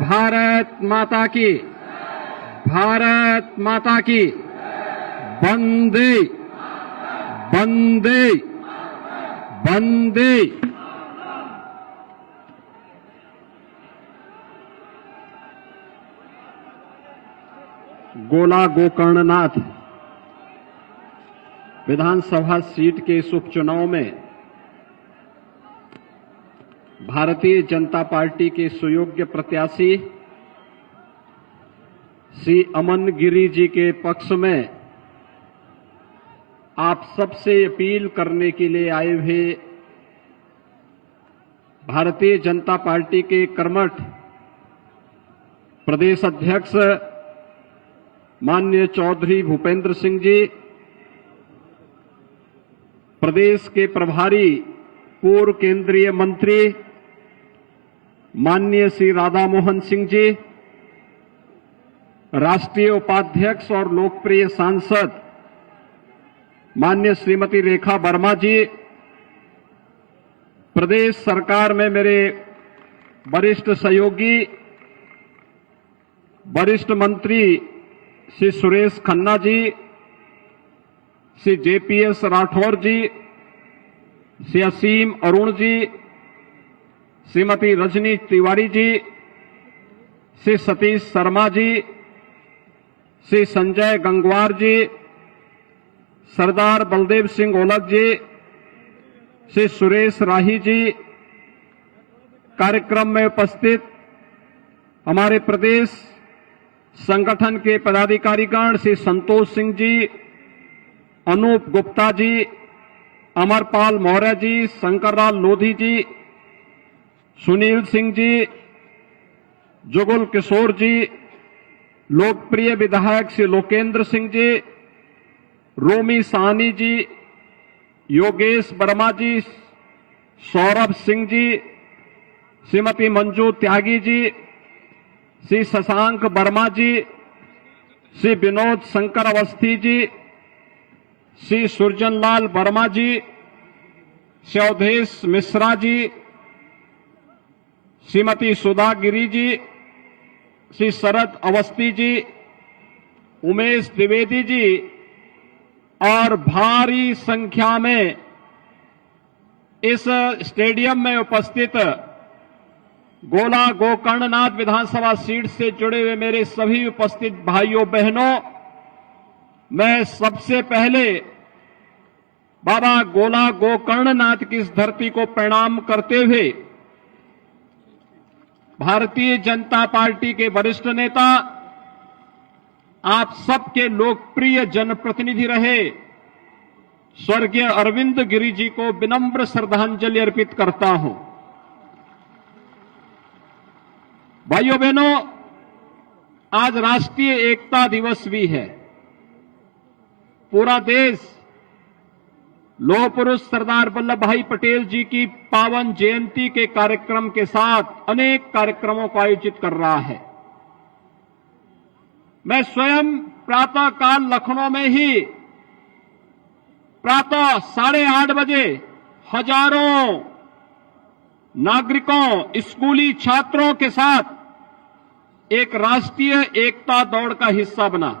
भारत माता की, भारत माता की, वंदे वंदे वंदे। गोला गोकर्णनाथ विधानसभा सीट के इस उपचुनाव में भारतीय जनता पार्टी के सुयोग्य प्रत्याशी श्री अमन गिरी जी के पक्ष में आप सबसे अपील करने के लिए आए हुए भारतीय जनता पार्टी के कर्मठ प्रदेश अध्यक्ष माननीय चौधरी भूपेंद्र सिंह जी, प्रदेश के प्रभारी पूर्व केंद्रीय मंत्री माननीय श्री राधा मोहन सिंह जी, राष्ट्रीय उपाध्यक्ष और लोकप्रिय सांसद माननीय श्रीमती रेखा वर्मा जी, प्रदेश सरकार में मेरे वरिष्ठ सहयोगी वरिष्ठ मंत्री श्री सुरेश खन्ना जी, श्री जेपीएस राठौर जी, श्री असीम अरुण जी, श्रीमती रजनी तिवारी जी, श्री सतीश शर्मा जी, श्री संजय गंगवार जी, सरदार बलदेव सिंह ओलख जी, श्री सुरेश राही जी, कार्यक्रम में उपस्थित हमारे प्रदेश संगठन के पदाधिकारीगण श्री संतोष सिंह जी, अनूप गुप्ता जी, अमरपाल मौर्य जी, शंकरलाल लोधी जी, सुनील सिंह जी, जुगल किशोर जी, लोकप्रिय विधायक श्री लोकेंद्र सिंह जी, रोमी साहनी जी, योगेश वर्मा जी, सौरभ सिंह जी, श्रीमती मंजू त्यागी जी, श्री शशांक वर्मा जी, श्री विनोद शंकर अवस्थी जी, श्री सुरजनलाल वर्मा जी, श्री अवधेश मिश्रा जी, श्रीमती सुधा गिरी जी, श्री शरद अवस्थी जी, उमेश द्विवेदी जी और भारी संख्या में इस स्टेडियम में उपस्थित गोला गोकर्णनाथ विधानसभा सीट से जुड़े हुए मेरे सभी उपस्थित भाइयों बहनों, मैं सबसे पहले बाबा गोला गोकर्णनाथ की इस धरती को प्रणाम करते हुए भारतीय जनता पार्टी के वरिष्ठ नेता, आप सबके लोकप्रिय जनप्रतिनिधि रहे स्वर्गीय अरविंद गिरी जी को विनम्र श्रद्धांजलि अर्पित करता हूं। भाइयों बहनों, आज राष्ट्रीय एकता दिवस भी है। पूरा देश लौह पुरुष सरदार वल्लभ भाई पटेल जी की पावन जयंती के कार्यक्रम के साथ अनेक कार्यक्रमों को आयोजित कर रहा है। मैं स्वयं प्रातः काल लखनऊ में ही प्रातः 8:30 बजे हजारों नागरिकों, स्कूली छात्रों के साथ एक राष्ट्रीय एकता दौड़ का हिस्सा बना।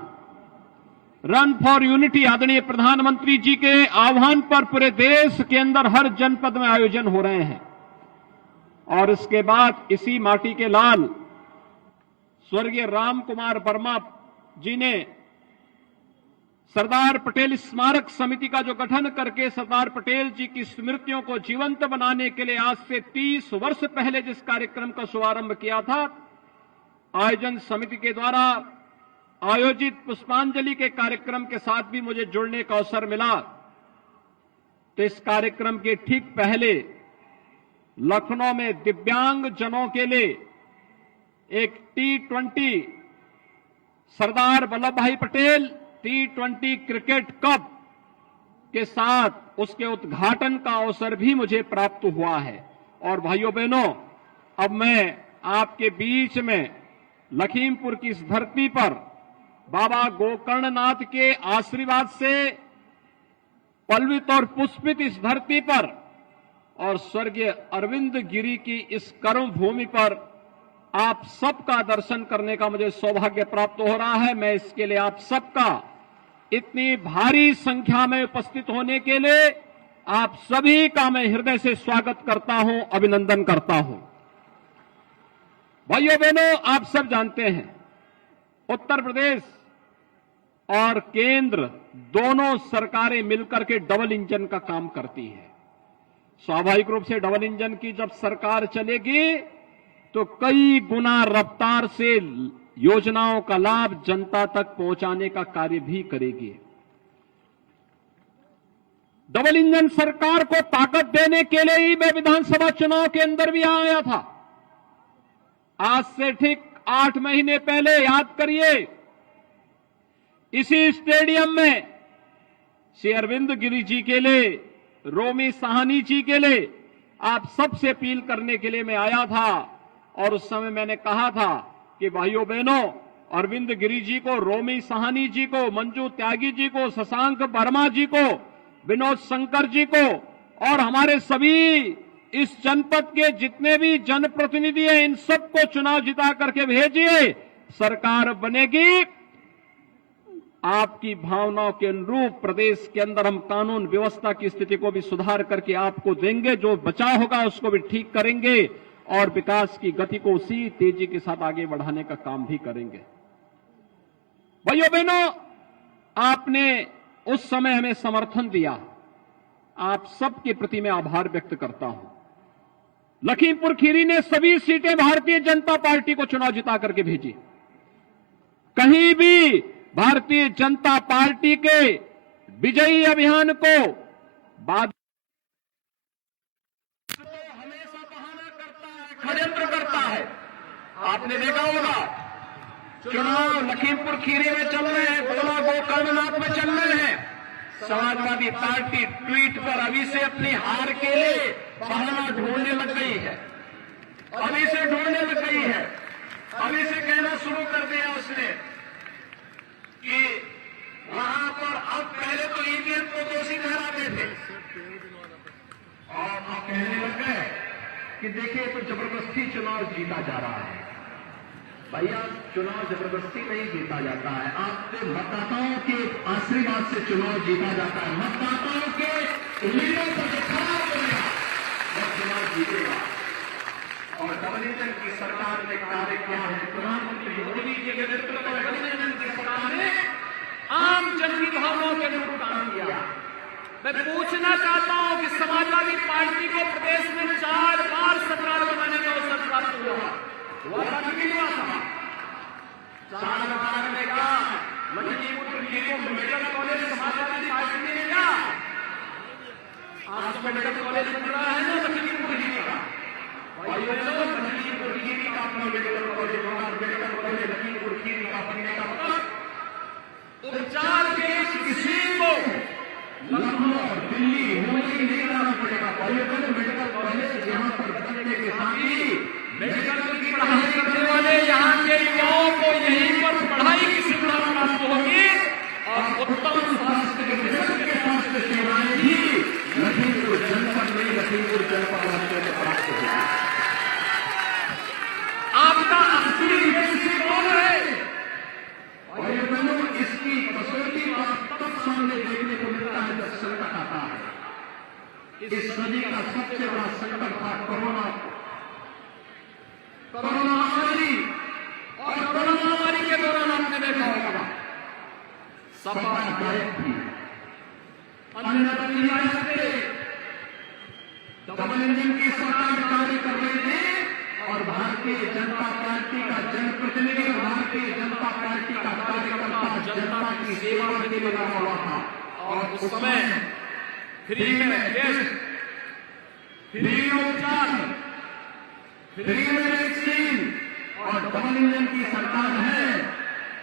रन फॉर यूनिटी आदरणीय प्रधानमंत्री जी के आह्वान पर पूरे देश के अंदर हर जनपद में आयोजन हो रहे हैं। और इसके बाद इसी माटी के लाल स्वर्गीय राम कुमार वर्मा जी ने सरदार पटेल स्मारक समिति का जो गठन करके सरदार पटेल जी की स्मृतियों को जीवंत बनाने के लिए आज से 30 वर्ष पहले जिस कार्यक्रम का शुभारंभ किया था, आयोजन समिति के द्वारा आयोजित पुष्पांजलि के कार्यक्रम के साथ भी मुझे जुड़ने का अवसर मिला। तो इस कार्यक्रम के ठीक पहले लखनऊ में दिव्यांग जनों के लिए एक T20 सरदार वल्लभ भाई पटेल T20 क्रिकेट कप के साथ उसके उद्घाटन का अवसर भी मुझे प्राप्त हुआ है। और भाइयों बहनों, अब मैं आपके बीच में लखीमपुर की इस धरती पर बाबा गोकर्णनाथ के आशीर्वाद से पल्वित और पुष्पित इस धरती पर और स्वर्गीय अरविंद गिरी की इस कर्म भूमि पर आप सबका दर्शन करने का मुझे सौभाग्य प्राप्त हो रहा है। मैं इसके लिए आप सबका इतनी भारी संख्या में उपस्थित होने के लिए आप सभी का मैं हृदय से स्वागत करता हूं, अभिनंदन करता हूं। भाइयों बहनों, आप सब जानते हैं उत्तर प्रदेश और केंद्र दोनों सरकारें मिलकर के डबल इंजन का काम करती है। स्वाभाविक रूप से डबल इंजन की जब सरकार चलेगी तो कई गुना रफ्तार से योजनाओं का लाभ जनता तक पहुंचाने का कार्य भी करेगी। डबल इंजन सरकार को ताकत देने के लिए ही मैं विधानसभा चुनाव के अंदर भी आया था। आज से ठीक 8 महीने पहले याद करिए, इसी स्टेडियम में श्री अरविंद गिरी जी के लिए, रोमी साहनी जी के लिए आप सबसे अपील करने के लिए मैं आया था और उस समय मैंने कहा था कि भाइयों बहनों, अरविंद गिरी जी को, रोमी साहनी जी को, मंजू त्यागी जी को, शशांक वर्मा जी को, विनोद शंकर जी को और हमारे सभी इस जनपद के जितने भी जनप्रतिनिधि हैं, इन सबको चुनाव जिता करके भेजिए। सरकार बनेगी, आपकी भावनाओं के अनुरूप प्रदेश के अंदर हम कानून व्यवस्था की स्थिति को भी सुधार करके आपको देंगे। जो बचाव होगा उसको भी ठीक करेंगे और विकास की गति को उसी तेजी के साथ आगे बढ़ाने का काम भी करेंगे। भाइयों बहनों, आपने उस समय हमें समर्थन दिया, आप सबके प्रति मैं आभार व्यक्त करता हूं। लखीमपुर खीरी ने सभी सीटें भारतीय जनता पार्टी को चुनाव जिता करके भेजी। कहीं भी भारतीय जनता पार्टी के विजयी अभियान को बाद हमेशा बहाना करता है, षड्यंत्र करता है। आपने देखा होगा, चुनाव लखीमपुर खीरी में चल रहे हैं, गोला गोकर्णनाथ में चल रहे हैं। समाजवादी पार्टी ट्वीट पर अभी से अपनी हार के लिए बहाना ढूंढने लग गई है, अभी से ढूंढने लग गई है। अभी से कहना शुरू कर दिया उसने कि वहां पर अब पहले तो ईवीएम को दोषी ठहराते थे और अब कहने लग गए कि देखिए तो जबरदस्ती चुनाव जीता जा रहा है। भैया, चुनाव जबरदस्ती नहीं जीता जाता है, आपके मतदाताओं के आशीर्वाद से चुनाव जीता जाता है। मतदाताओं के उम्मीदों पर जो खड़ा होगा वह चुनाव जीतेगा। और डबल इंजन की सरकार ने कार्य किया है, प्रधानमंत्री मोदी जी के नेतृत्व में डबल इंजन की सरकार ने आम जन की भावनाओं के अनुरूप काम किया। मैं पूछना चाहता हूं कि समाजवादी पार्टी को प्रदेश में 4 बार सरकार बनाने का अवसर प्राप्त हुआ, वादा नहीं हुआ था। 4 बार में क्या लखीमपुर खीरी को मेडिकल कॉलेज समाजवादी पार्टी ने दिया। आज तो मेडिकल कॉलेज बन रहा है ना लखीमपुर खीरी का। लखीमपुर खीरी का अपना मेडिकल कॉलेज होगा, मेडिकल कॉलेज लखीमपुर खीरी का बनने का मतलब उपचार के किसी को लखनऊ, दिल्ली, मुंबई नहीं जाना पड़ेगा। मेडिकल कॉलेज यहाँ पर बनने के साथ ही मेडिकल की पढ़ाई करने वाले यहाँ के युवाओं को यहीं पर पढ़ाई की सुविधा प्राप्त होगी और उत्तम स्वास्थ्य के स्वास्थ्य सेवाएं भी लखीमपुर जनपद में, लखीमपुर जनपद राज्य में प्राप्त होगी। आपका असली व्यक्ति कौन है? और ये बनो इसकी कसौटी तब सामने देखने को मिलता है जब संकट आता है। इस सदी का सबसे बड़ा संकट था कोरोना महामारी, और कोरोना महामारी के दौरान आपने देखा होगा सपा गायब थी, अन्य दल नहीं आ सकते। डबल इंजन की सरकार कार्य कर रहे थे और भारतीय जनता पार्टी का जनप्रतिनिधि और भारतीय जनता पार्टी का कार्यकर्ता जनता की सेवा में लगा हुआ था। और उस समय फ्री में टेस्ट, फ्री में उपचार, फ्री में वैक्सीन और डबल इंजन की सरकार है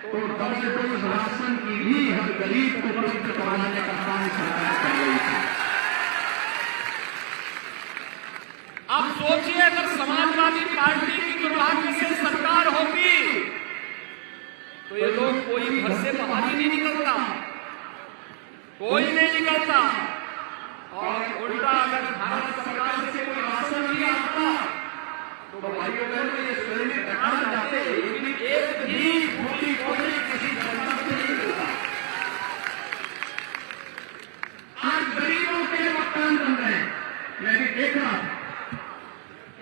तो डबल डोज राशन की भी हर गरीब को उपलब्ध करवाने का काम सरकार कर रही थी। अब सोचिए, अगर समाजवादी पार्टी की दुर्भाग्य से सरकार होती तो ये लोग कोई घर से बाहर ही नहीं निकलता, कोई नहीं निकलता। और उल्टा अगर भारत सरकार से कोई राशन नहीं आता तो भाइयों बहनों ये श्रेणी घटा जाते एक भी फूटी कोई किसी जनता से नहीं मिलता। आज गरीबों के मकान बन रहे हैं, मैं भी देख रहा था।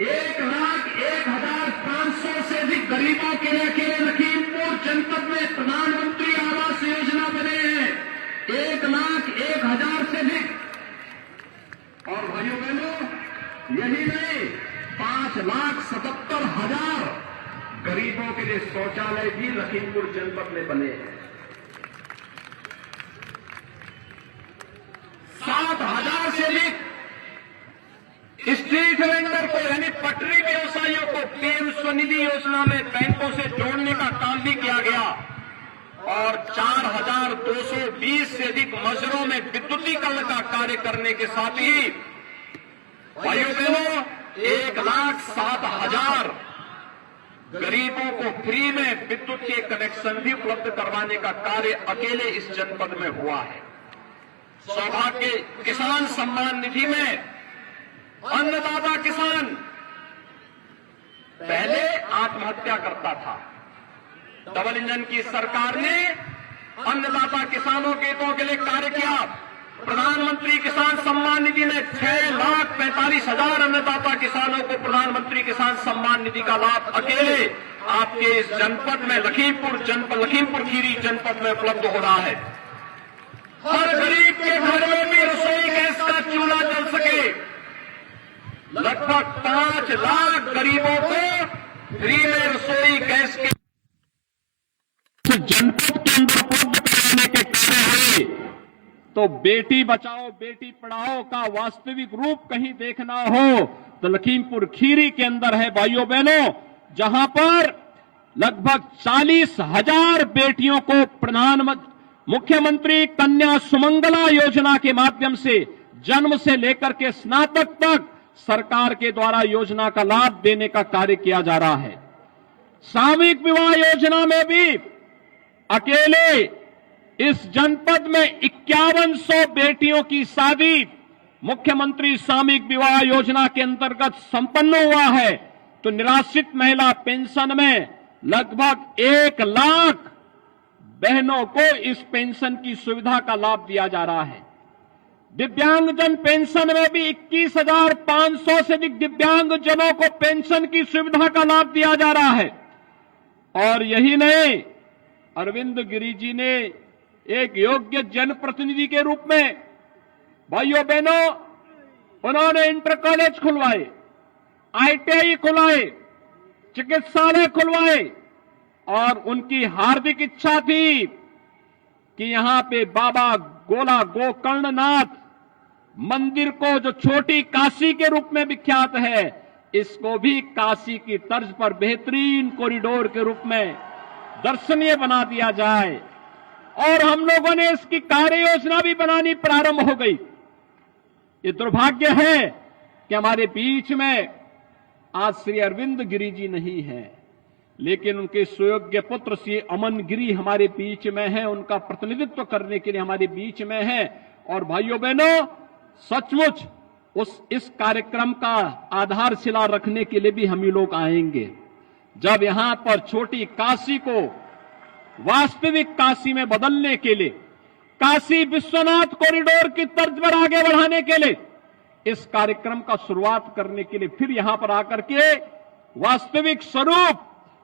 1,01,500 से अधिक गरीबों के लिए अकेले लखीमपुर जनपद में प्रधानमंत्री आवास योजना बने हैं। 1,01,000 से अधिक। और भाइयों बहनों यही नहीं, 5,77,000 गरीबों के लिए शौचालय भी लखीमपुर जनपद में बने हैं। 7,000 से अधिक स्ट्रीट वेंडर को यानी पटरी व्यवसायियों को पीएम स्वनिधि योजना में बैंकों से जोड़ने का काम भी किया गया और 4,220 से अधिक मजरों में विद्युतीकरण का कार्य करने के साथ ही भाइयों बहनों 1,07,000 गरीबों को फ्री में विद्युत के कनेक्शन भी उपलब्ध करवाने का कार्य अकेले इस जनपद में हुआ है। सौभाग्य किसान सम्मान निधि में अन्नदाता किसान पहले आत्महत्या करता था। डबल इंजन की सरकार ने अन्नदाता किसानों के हितों के लिए कार्य किया। प्रधानमंत्री किसान सम्मान निधि में 6,45,000 अन्नदाता किसानों को प्रधानमंत्री किसान सम्मान निधि का लाभ अकेले आपके इस जनपद में लखीमपुर खीरी जनपद में उपलब्ध हो रहा है। हर गरीब के घर में भी रसोई गैस का चूल्हा जल सके। लगभग 5 लाख गरीबों को फ्री में रसोई गैस के जनपद के अंदर उपलब्ध कराने के कार्य हुए। तो बेटी बचाओ बेटी पढ़ाओ का वास्तविक रूप कहीं देखना हो तो लखीमपुर खीरी के अंदर है भाइयों बहनों, जहां पर लगभग 40,000 बेटियों को मुख्यमंत्री कन्या सुमंगला योजना के माध्यम से जन्म से लेकर के स्नातक तक सरकार के द्वारा योजना का लाभ देने का कार्य किया जा रहा है। सामूहिक विवाह योजना में भी अकेले इस जनपद में 5100 बेटियों की शादी मुख्यमंत्री सामूहिक विवाह योजना के अंतर्गत संपन्न हुआ है। तो निराश्रित महिला पेंशन में लगभग 1 लाख बहनों को इस पेंशन की सुविधा का लाभ दिया जा रहा है। दिव्यांगजन पेंशन में भी 21,500 से अधिक दिव्यांगजनों को पेंशन की सुविधा का लाभ दिया जा रहा है। और यही नहीं, अरविंद गिरी जी ने एक योग्य जनप्रतिनिधि के रूप में भाइयों बहनों उन्होंने इंटर कॉलेज खुलवाए, ITI खुलवाए, चिकित्सालय खुलवाए और उनकी हार्दिक इच्छा थी कि यहां पे बाबा गोला गोकर्णनाथ मंदिर को जो छोटी काशी के रूप में विख्यात है, इसको भी काशी की तर्ज पर बेहतरीन कॉरिडोर के रूप में दर्शनीय बना दिया जाए। और हम लोगों ने इसकी कार्य योजना भी बनानी प्रारंभ हो गई। ये दुर्भाग्य है कि हमारे बीच में आज श्री अरविंद गिरी जी नहीं है, लेकिन उनके सुयोग्य पुत्र श्री अमन गिरी हमारे बीच में है, उनका प्रतिनिधित्व करने के लिए हमारे बीच में है। और भाइयों बहनों सचमुच इस कार्यक्रम का आधारशिला रखने के लिए भी हम ही लोग आएंगे। जब यहां पर छोटी काशी को वास्तविक काशी में बदलने के लिए, काशी विश्वनाथ कॉरिडोर की तर्ज पर आगे बढ़ाने के लिए, इस कार्यक्रम का शुरुआत करने के लिए फिर यहां पर आकर के वास्तविक स्वरूप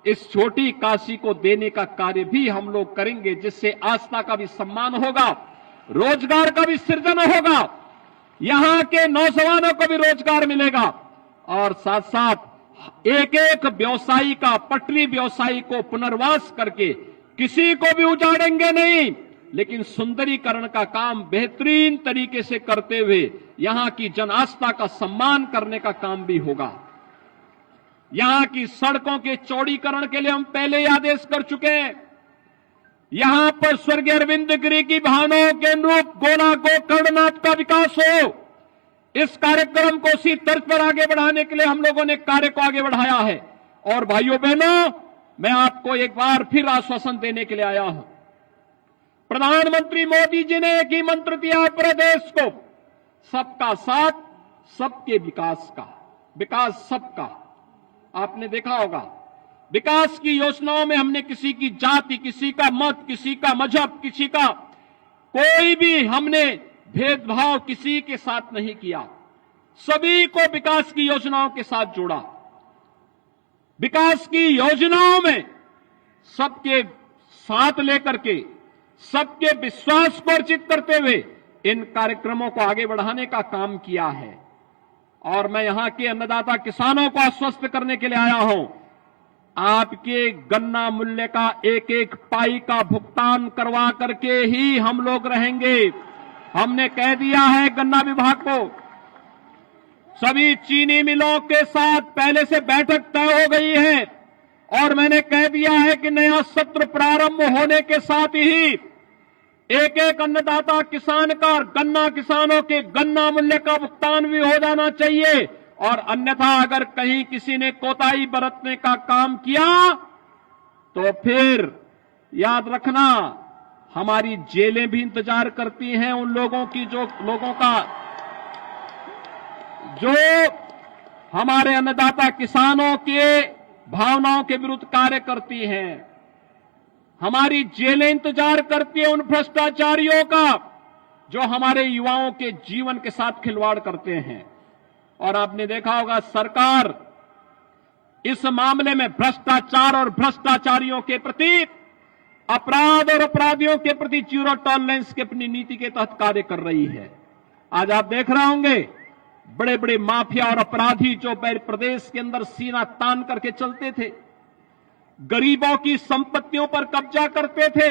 इस छोटी काशी को देने का कार्य भी हम लोग करेंगे, जिससे आस्था का भी सम्मान होगा, रोजगार का भी सृजन होगा, यहां के नौजवानों को भी रोजगार मिलेगा और साथ साथ एक एक व्यवसायी का, पटरी व्यवसायी को पुनर्वास करके किसी को भी उजाड़ेंगे नहीं, लेकिन सुंदरीकरण का काम बेहतरीन तरीके से करते हुए यहां की जन आस्था का सम्मान करने का काम भी होगा। यहां की सड़कों के चौड़ीकरण के लिए हम पहले ही आदेश कर चुके हैं। यहां पर स्वर्गीय अरविंद गिरी की भावनाओं के अनुरूप गोला गोकर्णनाथ का विकास हो, इस कार्यक्रम को उसी तर्ज पर आगे बढ़ाने के लिए हम लोगों ने कार्य को आगे बढ़ाया है। और भाइयों बहनों, मैं आपको एक बार फिर आश्वासन देने के लिए आया हूं। प्रधानमंत्री मोदी जी ने एक ही मंत्र दिया पूरे देश को, सबका साथ सबके विकास का, विकास सबका। आपने देखा होगा, विकास की योजनाओं में हमने किसी की जाति, किसी का मत, किसी का मजहब, किसी का कोई भी हमने भेदभाव किसी के साथ नहीं किया। सभी को विकास की योजनाओं के साथ जोड़ा। विकास की योजनाओं में सबके साथ लेकर के, सबके विश्वास को अर्जित करते हुए इन कार्यक्रमों को आगे बढ़ाने का काम किया है। और मैं यहां के अन्नदाता किसानों को आश्वस्त करने के लिए आया हूं, आपके गन्ना मूल्य का एक एक पाई का भुगतान करवा करके ही हम लोग रहेंगे। हमने कह दिया है गन्ना विभाग को, सभी चीनी मिलों के साथ पहले से बैठक तय हो गई है और मैंने कह दिया है कि नया सत्र प्रारंभ होने के साथ ही एक एक अन्नदाता किसान का और गन्ना किसानों के गन्ना मूल्य का भुगतान भी हो जाना चाहिए। और अन्यथा अगर कहीं किसी ने कोताही बरतने का काम किया तो फिर याद रखना, हमारी जेलें भी इंतजार करती हैं उन लोगों की, जो लोगों का जो हमारे अन्नदाता किसानों के भावनाओं के विरुद्ध कार्य करती हैं। हमारी जेलें इंतजार करती है उन भ्रष्टाचारियों का जो हमारे युवाओं के जीवन के साथ खिलवाड़ करते हैं। और आपने देखा होगा, सरकार इस मामले में भ्रष्टाचार और भ्रष्टाचारियों के प्रति, अपराध और अपराधियों के प्रति जीरो टॉलरेंस की अपनी नीति के तहत कार्य कर रही है। आज आप देख रहे होंगे, बड़े बड़े माफिया और अपराधी जो प्रदेश के अंदर सीना तान करके चलते थे, गरीबों की संपत्तियों पर कब्जा करते थे,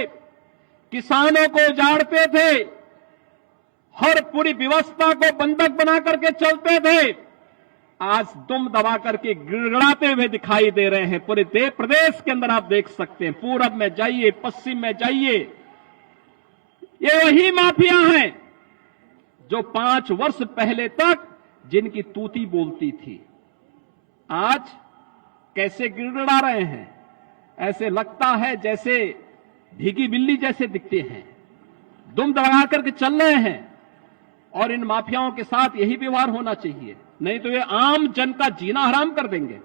किसानों को उजाड़ते थे, हर पूरी व्यवस्था को बंधक बना करके चलते थे, आज दुम दबा करके गिड़गिड़ाते हुए दिखाई दे रहे हैं। पूरे प्रदेश के अंदर आप देख सकते हैं, पूरब में जाइए, पश्चिम में जाइए, ये वही माफिया हैं जो 5 वर्ष पहले तक जिनकी तूती बोलती थी, आज कैसे गिड़गिड़ा रहे हैं। ऐसे लगता है जैसे भीगी बिल्ली जैसे दिखते हैं, दुम दबा करके चल रहे हैं। और इन माफियाओं के साथ यही व्यवहार होना चाहिए, नहीं तो ये आम जन का जीना हराम कर देंगे,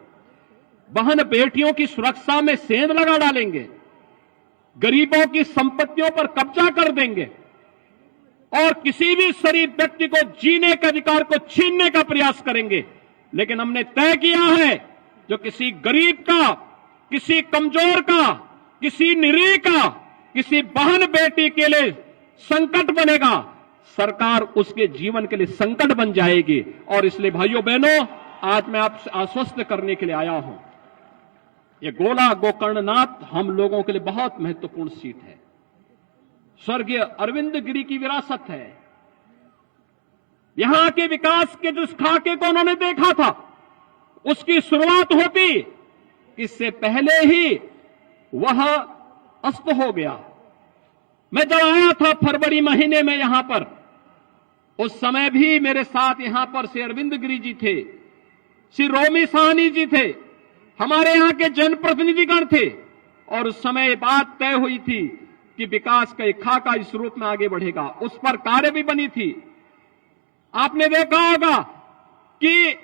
बहन बेटियों की सुरक्षा में सेंध लगा डालेंगे, गरीबों की संपत्तियों पर कब्जा कर देंगे और किसी भी शरीफ व्यक्ति को जीने के अधिकार को छीनने का प्रयास करेंगे। लेकिन हमने तय किया है, जो किसी गरीब का, किसी कमजोर का, किसी निरीह का, किसी बहन बेटी के लिए संकट बनेगा, सरकार उसके जीवन के लिए संकट बन जाएगी। और इसलिए भाइयों बहनों, आज मैं आपसे आश्वस्त करने के लिए आया हूं, ये गोला गोकर्णनाथ हम लोगों के लिए बहुत महत्वपूर्ण सीट है। स्वर्गीय अरविंद गिरी की विरासत है। यहां के विकास के जिस खाके को उन्होंने देखा था, उसकी शुरुआत होती, इससे पहले ही वह अस्त हो गया। मैं जब आया था फरवरी महीने में यहां पर, उस समय भी मेरे साथ यहां पर श्री अरविंद गिरी जी थे, श्री रोमी साहनी जी थे, हमारे यहां के जनप्रतिनिधिगण थे। और उस समय बात तय हुई थी कि विकास का एक खाका इस रूप में आगे बढ़ेगा, उस पर कार्य भी बनी थी। आपने देखा होगा कि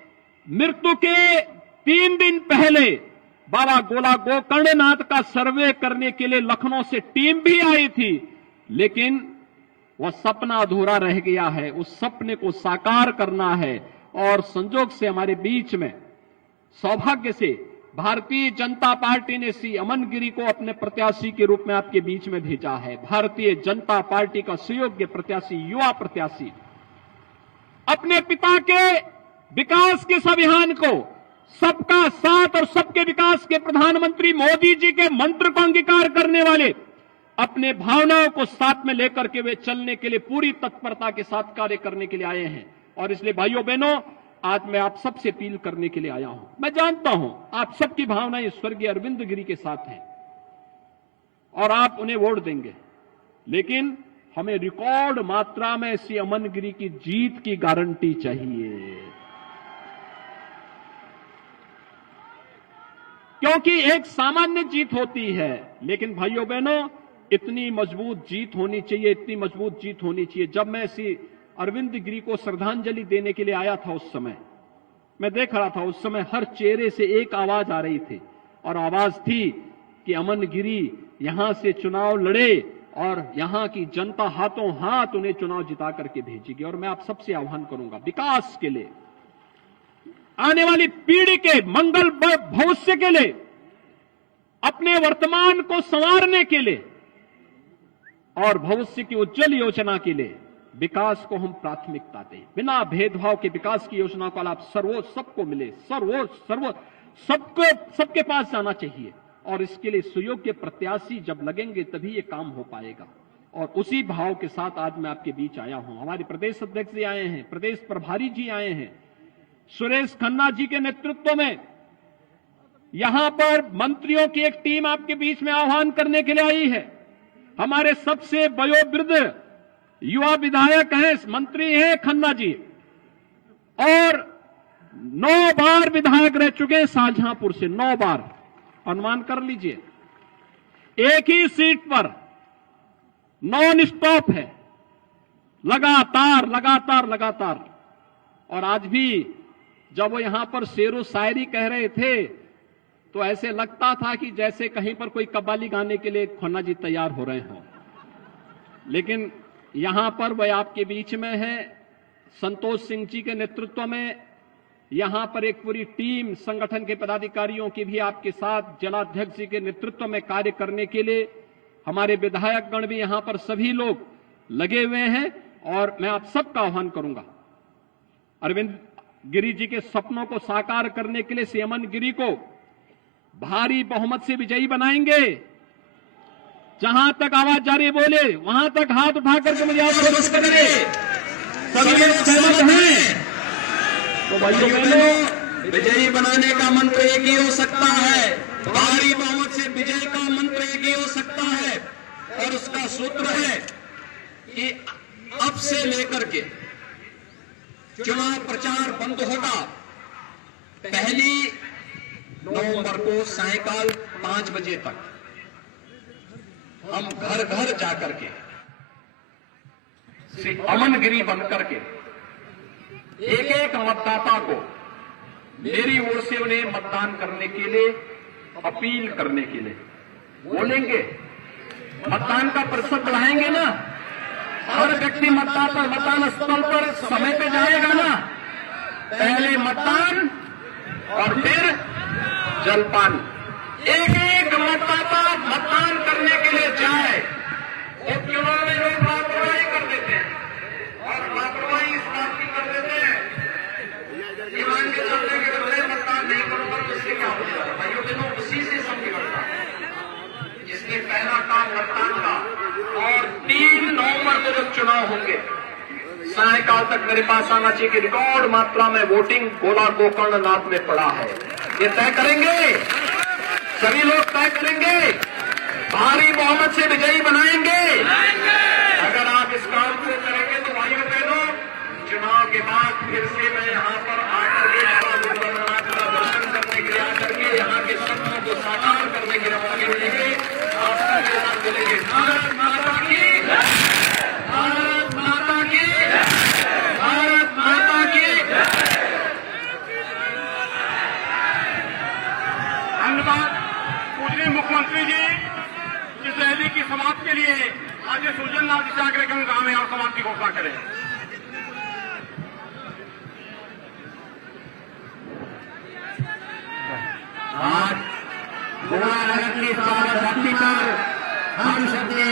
मृत्यु के 3 दिन पहले बाबा गोला गोकर्णनाथ का सर्वे करने के लिए लखनऊ से टीम भी आई थी, लेकिन वह सपना अधूरा रह गया है। उस सपने को साकार करना है और संजोग से हमारे बीच में, सौभाग्य से भारतीय जनता पार्टी ने श्री अमन गिरी को अपने प्रत्याशी के रूप में आपके बीच में भेजा है। भारतीय जनता पार्टी का सुयोग्य प्रत्याशी, युवा प्रत्याशी, अपने पिता के विकास के अभियान को, सबका साथ और सबके विकास के प्रधानमंत्री मोदी जी के मंत्र को अंगीकार करने वाले, अपने भावनाओं को साथ में लेकर के वे चलने के लिए पूरी तत्परता के साथ कार्य करने के लिए आए हैं। और इसलिए भाइयों बहनों, आज मैं आप सबसे अपील करने के लिए आया हूं। मैं जानता हूं आप सबकी भावनाएं स्वर्गीय अरविंद गिरी के साथ हैं और आप उन्हें वोट देंगे, लेकिन हमें रिकॉर्ड मात्रा में श्री अमन गिरी की जीत की गारंटी चाहिए, क्योंकि एक सामान्य जीत होती है, लेकिन भाइयों बहनों, इतनी मजबूत जीत होनी चाहिए, इतनी मजबूत जीत होनी चाहिए। जब मैं श्री अरविंद गिरी को श्रद्धांजलि देने के लिए आया था, उस समय मैं देख रहा था उस समय हर चेहरे से एक आवाज आ रही थी, और आवाज थी कि अमन गिरी यहां से चुनाव लड़े और यहां की जनता हाथों हाथ उन्हें चुनाव जिता करके भेजेगी। और मैं आप सबसे आह्वान करूंगा, विकास के लिए, आने वाली पीढ़ी के मंगल भविष्य के लिए, अपने वर्तमान को संवारने के लिए और भविष्य की उज्जवल योजना के लिए विकास को हम प्राथमिकता दें। बिना भेदभाव के विकास की योजना का लाभ सर्वोच्च सबको मिले, सबके पास जाना चाहिए। और इसके लिए सुयोग्य प्रत्याशी जब लगेंगे तभी ये काम हो पाएगा। और उसी भाव के साथ आज मैं आपके बीच आया हूं। हमारे प्रदेश अध्यक्ष जी आए हैं, प्रदेश प्रभारी जी आए हैं, सुरेश खन्ना जी के नेतृत्व में यहां पर मंत्रियों की एक टीम आपके बीच में आह्वान करने के लिए आई है। हमारे सबसे वयोवृद्ध युवा विधायक हैं, मंत्री हैं खन्ना जी, और 9 बार विधायक रह चुके हैं शाहजहांपुर से, 9 बार, अनुमान कर लीजिए। एक ही सीट पर नॉन स्टॉप है, लगातार लगातार लगातार। और आज भी जब वो यहां पर शेरो शायरी कह रहे थे तो ऐसे लगता था कि जैसे कहीं पर कोई कव्वाली गाने के लिए खन्ना जी तैयार हो रहे हों। लेकिन यहां पर वह आपके बीच में है, संतोष सिंह जी के नेतृत्व में यहां पर एक पूरी टीम संगठन के पदाधिकारियों की भी आपके साथ जिलाध्यक्ष जी के नेतृत्व में कार्य करने के लिए, हमारे विधायक गण भी यहां पर सभी लोग लगे हुए हैं। और मैं आप सबका आह्वान करूंगा, अरविंद गिरी जी के सपनों को साकार करने के लिए श्री अमन गिरी को भारी बहुमत से विजयी बनाएंगे। जहां तक आवाज जारी बोले वहां तक हाथ उठा करके मुझे आप करेंगे। सभी लोग सहमत हैं तो भाइयों बहनों, विजयी बनाने का मंत्र एक ही हो सकता है, भारी बहुमत से विजय का मंत्र एक ही हो सकता है। और उसका सूत्र है कि अब से लेकर के चुनाव प्रचार बंद होगा। 1 नवंबर को सायंकाल 5 बजे तक हम घर घर जाकर के श्री अमन गिरी बनकर के एक एक मतदाता को मेरी ओर से उन्हें मतदान करने के लिए अपील करने के लिए बोलेंगे। मतदान का प्रतिशत बढ़ाएंगे ना, हर व्यक्ति मतदान स्थल पर समय पे जाएगा ना। पहले मतदान और फिर जलपान। एक एक मतदाता मतदान करने के लिए जाए। उपचुनाव में लोग लापरवाही कर देते हैं और लापरवाही इस बात की कर देते हैं ईमान के चलने के बदले मतदान नहीं करूंगा तो इससे क्या हो जाएगा। भाइयों बहनों, उसी से सब बिगड़ता है। इसलिए पहला काम मतदान का। और 3 नवंबर को जब चुनाव होंगे सायकाल तक मेरे पास आना चाहिए कि रिकॉर्ड मात्रा में वोटिंग गोला गोकर्णनाथ में पड़ा है। ये तय करेंगे, सभी लोग तय करेंगे, भारी बहुमत से विजयी बनाएंगे। अगर आप इस काम को करेंगे तो भाइयों बहनों, चुनाव के बाद फिर से मैं यहाँ पर आकर के बाबा गोकर्णनाथ का दर्शन करने के लिए आकर के यहाँ के सपनों को साकार करने के लिए मौके मिलेंगे। आपका मेरे साथ मिलेंगे। भारत माता की, भारत माता की, भारत माता की। धन्यवाद पूजनीय मुख्यमंत्री जी। इस रैली की समाप्ति के लिए आज सुजन लाल जी से आग्रह करूंगा हमें और समाप्ति की घोषणा करें। आज गोलाघाट की धरती पर हम सबके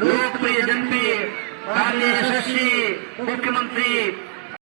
लोकप्रिय जनप्रिय कार्य यशस्वी मुख्यमंत्री